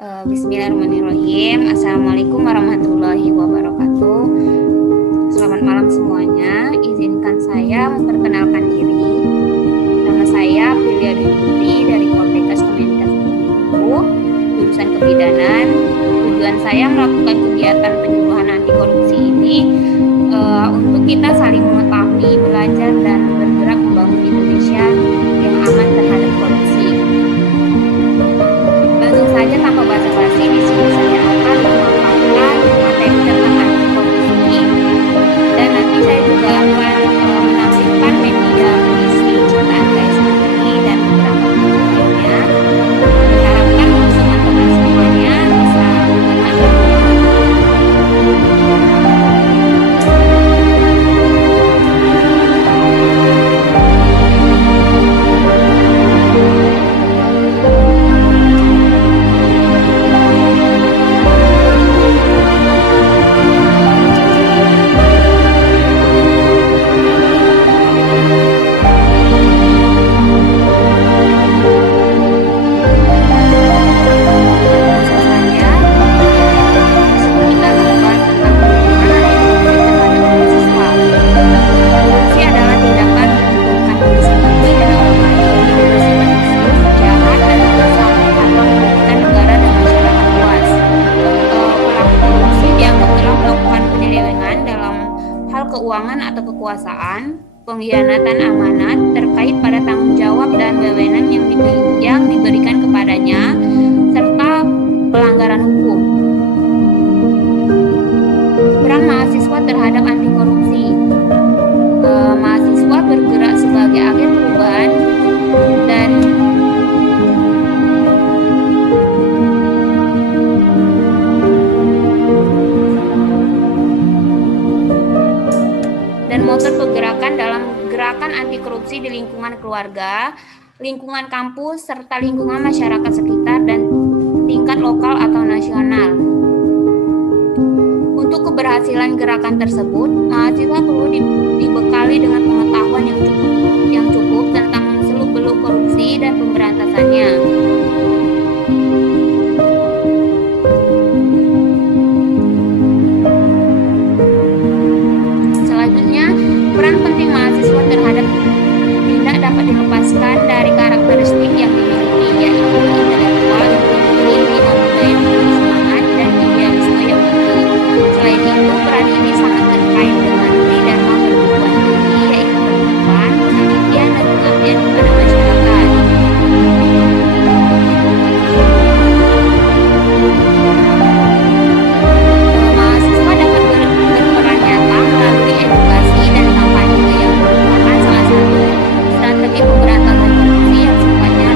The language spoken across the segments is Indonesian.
Bismillahirrahmanirrahim. Assalamualaikum warahmatullahi wabarakatuh. Selamat malam semuanya. Izinkan saya memperkenalkan diri. Nama saya Prilia Putri dari Poltekkes Kemenkes jurusan Kebidanan. Tujuan saya melakukan kegiatan penyuluhan anti korupsi ini untuk kita saling mengetahui, belajar, dan bergerak membangun Indonesia yang aman terhadap korupsi. Langsung saja tanpa basa-basi, di sini saya akan memaparkan materi tentang anti korupsi, dan nanti saya juga akan menampilkan media misi ciptaan saya sendiri dan beberapa buku lainnya. Harapkan teman-teman semuanya bisa mendengar. Keuangan atau kekuasaan, pengkhianatan amanat terkait pada tanggung jawab dan wewenang yang diberikan kepadanya, serta pelanggaran hukum. Peran mahasiswa terhadap anti korupsi. Mahasiswa bergerak sebagai agen perubahan dan motor pergerakan dalam gerakan anti korupsi di lingkungan keluarga, lingkungan kampus, serta lingkungan masyarakat sekitar dan tingkat lokal atau nasional. Untuk keberhasilan gerakan tersebut, mahasiswa perlu dibekali dengan pengetahuan yang cukup tentang seluk-beluk korupsi dan pemberantasannya. Peran penting mahasiswa terhadap tindak dapat dilepaskan dari karakteristik yang dimiliki, yaitu intelektual yang tinggi, budaya yang semangat, dan idealisme yang tinggi. Selain itu, peran ini sangat terkait dengan dharma perguruan tinggi, yaitu pendidikan, penelitian, dan pengabdian kepada masyarakat. Mahasiswa dapat berperan nyata melalui edukasi dan kampanye yang merupakan salah satu strategi pemberantasan korupsi yang sifatnya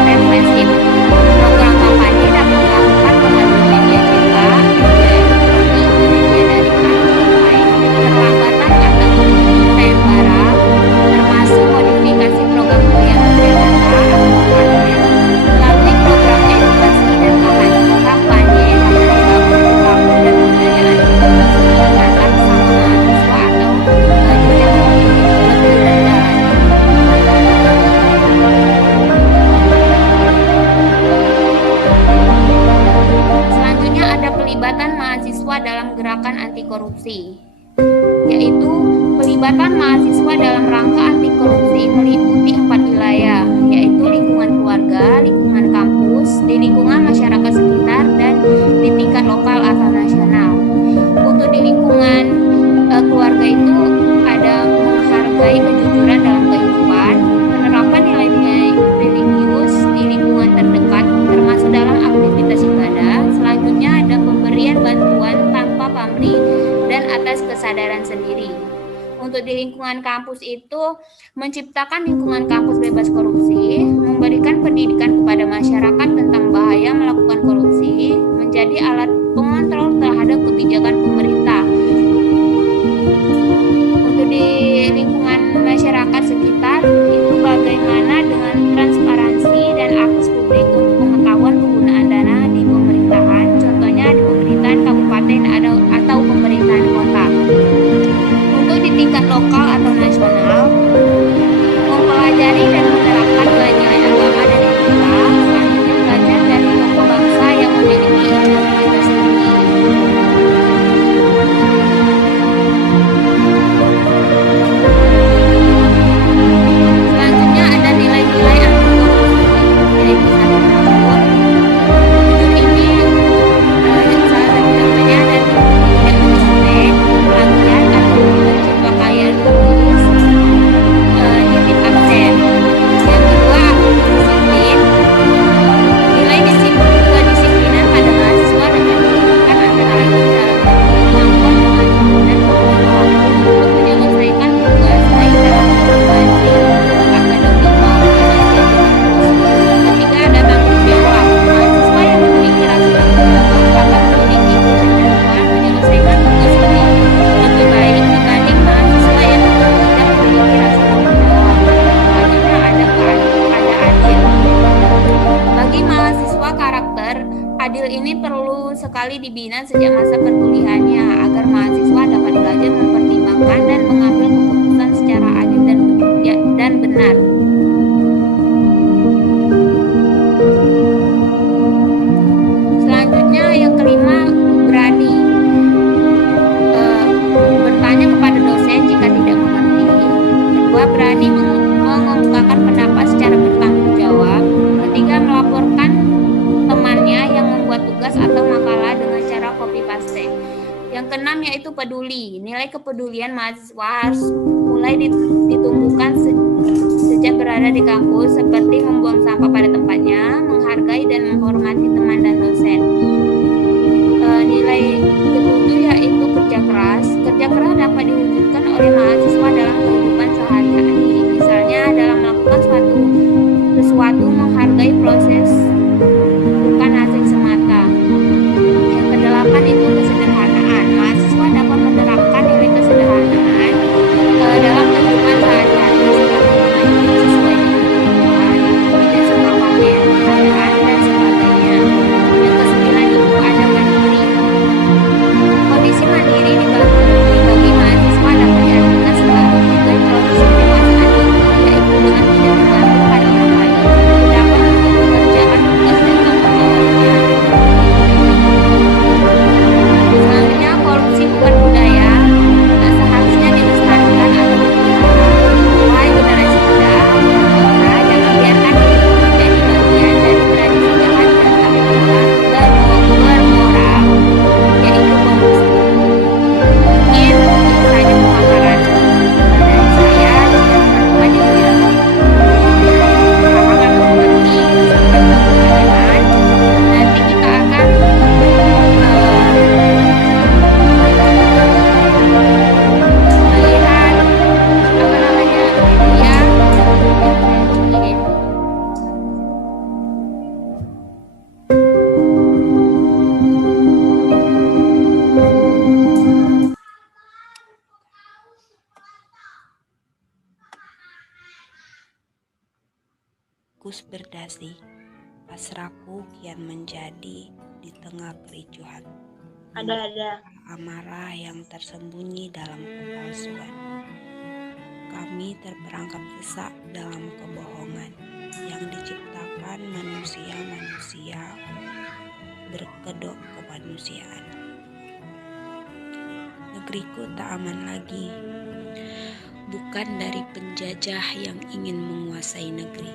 represif. Program kampanye dapat dilakukan melalui media cetak, media elektronik, media daring atau online, perlambatan atau sayembara, termasuk modifikasi program goyangan data atau kampanye. Melalui program edukasi dan kampanye dapat dibangun perilaku dan budaya anti korupsi antar sesama mahasiswa atau jenjang lebih rendah. Selanjutnya ada pelibatan mahasiswa dalam gerakan anti korupsi, yaitu pelibatan mahasiswa dalam rangka anti korupsi meliputi 4 wilayah, yaitu lingkungan keluarga, lingkungan kampus, di lingkungan masyarakat sekitar, dan di tingkat lokal atau nasional. Untuk di lingkungan keluarga itu ada menghargai kejujuran dalam kehidupan, penerapan nilai-nilai religius di lingkungan terdekat, termasuk dalam aktivitas ibadah. Selanjutnya ada pemberian bantuan tanpa pamrih dan atas kesadaran sendiri. Untuk di lingkungan kampus itu menciptakan lingkungan kampus bebas korupsi, memberikan pendidikan kepada masyarakat tentang bahaya melakukan korupsi, menjadi alat pengontrol terhadap kebijakan pemerintah. Untuk di lingkungan masyarakat sekitar itu bagaimana dengan transparansi dan akses publik untuk pengetahuan penggunaan dana di pemerintahan, contohnya di pemerintahan kabupaten atau pemerintahan kota. Untuk di tingkat lokal atau nasional, mempelajari dan menerapkan nilai-nilai agama dan etika. Selanjutnya belajar dari tokoh bangsa yang Adil ini perlu sekali dibina sejak masa perkuliahannya agar mahasiswa dapat belajar mempertimbangkan dan mengambil keputusan secara adil dan benar. Selanjutnya yang kelima, berani bertanya kepada dosen jika tidak mengerti. Kedua, berani mengemukakan pendapat secara bertanggung jawab. Ketiga, melaporkan temannya yang membuat tugas atau makalah dengan cara copy paste. Yang keenam yaitu peduli. Nilai kepedulian mahasiswa harus mulai ditumbuhkan sejak berada di kampus, seperti membuang sampah pada tempatnya, menghargai dan menghormati teman dan dosen. Nilai ketujuh yaitu kerja keras. Kerja keras dapat diwujudkan oleh mahasiswa dalam kehidupan sehari-hari, misalnya dalam melakukan sesuatu menghargai proses, bukan hasil semata. Yang kedelapan itu kesederhanaan. Mahasiswa dapat menerapkan nilai kesederhanaan dalam kehidupan sehari-hari, seperti sesuai dengan kebutuhan, tidak suka pamer, keadaan, dan sebagainya. Yang kesembilan itu ada mandiri. Kondisi mandiri dibagi mahasiswa dapat diartikan sebagai proses pendewasaan diri, yaitu dengan tidak bergantung pada orang lain, dapat mengerjakan tugas dan tanggung jawabnya. Selanjutnya, korupsi bukan budaya, tak seharusnya dilestarikan atau dipelihara. Wahai generasi muda, maka jangan biarkan diri menjadi bagian dari tradisi jahat dan tak bermoral, yaitu korupsi. Mungkin itu saja pemaparan dari saya dan teman-teman yang tidak paham atau mengerti sampai ke pertanyaan. Nanti kita akan melihat media yang saya bikin. Kus berdasi, pasrahku kian menjadi di tengah kericuhan. Ada. Amarah yang tersembunyi dalam kepalsuan. Kami terperangkap sesak dalam kebohongan yang diciptakan manusia-manusia berkedok kemanusiaan. Negeriku tak aman lagi, bukan dari penjajah yang ingin menguasai negeri,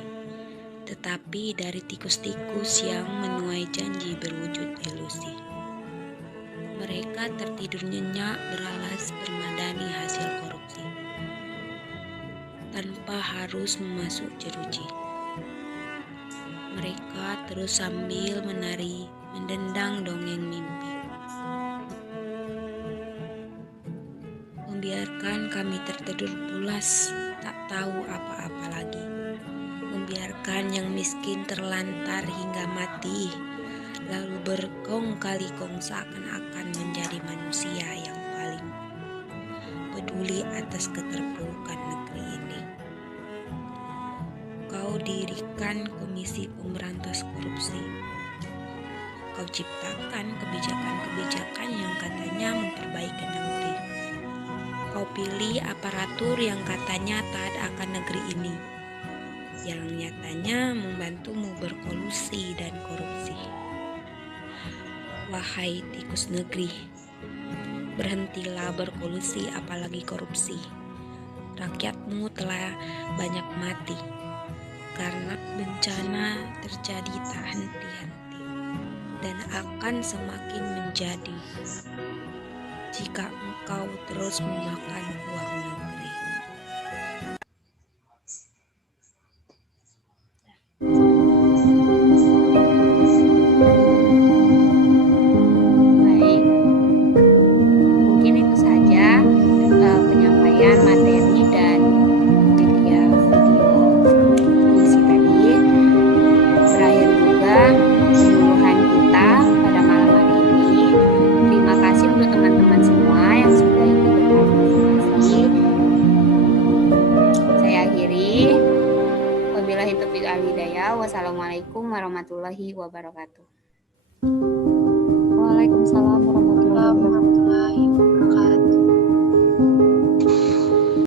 tetapi dari tikus-tikus yang menuai janji berwujud ilusi. Mereka tertidur nyenyak beralas permadani hasil korupsi, tanpa harus memasuk jeruji. Mereka terus sambil menari, mendendang dongeng mimpi. Membiarkan kami tertidur pulas, tak tahu apa-apa lagi. Membiarkan yang miskin terlantar hingga mati, lalu berkong kali kong seakan-akan menjadi manusia yang paling peduli atas keterpurukan negeri ini. Kau dirikan Komisi Pemberantas Korupsi. Kau ciptakan kebijakan-kebijakan yang katanya memperbaiki negeri. Kau pilih aparatur yang katanya taat akan negeri ini, yang nyatanya membantumu berkolusi dan korupsi. Wahai tikus negeri, berhentilah berkolusi apalagi korupsi. Rakyatmu telah banyak mati karena bencana terjadi tak henti-henti dan akan semakin menjadi jika engkau terus memakan uang negeri. Baik, mungkin itu saja penyampaian materi dan media video puisi tadi. Berakhir juga penyuluhan kita pada malam hari ini. Terima kasih untuk teman-teman semua yang sudah ikut berpartisipasi. Saya akhiri. Wabillahi taufiq wal hidayah. Wassalamualaikum warahmatullahi wabarakatuh.